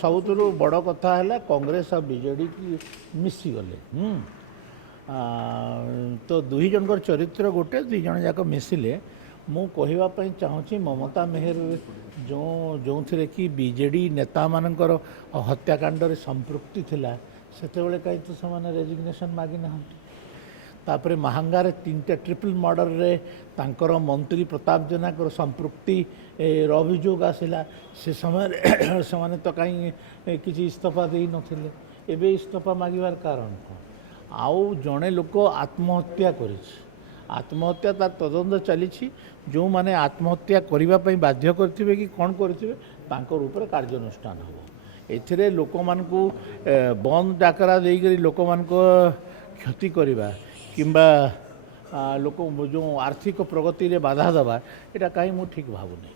ସବୁଥିରୁ ବଡ଼ କଥା ହେଲା କଂଗ୍ରେସ ଆଉ ବିଜେଡ଼ି କି ମିଶିଗଲେ ତ ଦୁଇ ଜଣଙ୍କର ଚରିତ୍ର ଗୋଟେ, ଦୁଇ ଜଣ ଯାକ ମିଶିଲେ। ମୁଁ କହିବା ପାଇଁ ଚାହୁଁଛି ମମତା ମେହେର ଯେଉଁଥିରେ କି ବିଜେଡ଼ି ନେତାମାନଙ୍କର ହତ୍ୟାକାଣ୍ଡରେ ସମ୍ପୃକ୍ତି ଥିଲା, ସେତେବେଳେ କାହିଁ ତ ସେମାନେ ରେଜିଗ୍ନେସନ୍ ମାଗିନାହାନ୍ତି। ତାପରେ ମାହାଙ୍ଗାରେ 3ଟା ଟ୍ରିପଲ୍ ମର୍ଡରରେ ତାଙ୍କର ମନ୍ତ୍ରୀ ପ୍ରତାପ ଜେନାଙ୍କର ସମ୍ପୃକ୍ତିର ଅଭିଯୋଗ ଆସିଲା। ସେ ସମୟରେ ସେମାନେ ତ କାହିଁ କିଛି ଇସ୍ତଫା ଦେଇନଥିଲେ। ଏବେ ଇସ୍ତଫା ମାଗିବାର କାରଣ କ'ଣ? ଆଉ ଜଣେ ଲୋକ ଆତ୍ମହତ୍ୟା କରିଛି, ଆତ୍ମହତ୍ୟା ତାର ତଦନ୍ତ ଚାଲିଛି। ଯେଉଁମାନେ ଆତ୍ମହତ୍ୟା କରିବା ପାଇଁ ବାଧ୍ୟ କରିଥିବେ କି କ'ଣ କରିଥିବେ, ତାଙ୍କର ଉପରେ କାର୍ଯ୍ୟାନୁଷ୍ଠାନ ହେବ। ଏଥିରେ ଲୋକମାନଙ୍କୁ ବନ୍ଦ ଡାକରା ଦେଇକରି ଲୋକମାନଙ୍କ କ୍ଷତି କରିବା କିମ୍ବା ଲୋକ ଯେଉଁ ଆର୍ଥିକ ପ୍ରଗତିରେ ବାଧା ଦେବା, ଏଇଟା କାହିଁ ମୁଁ ଠିକ୍ ଭାବୁନି।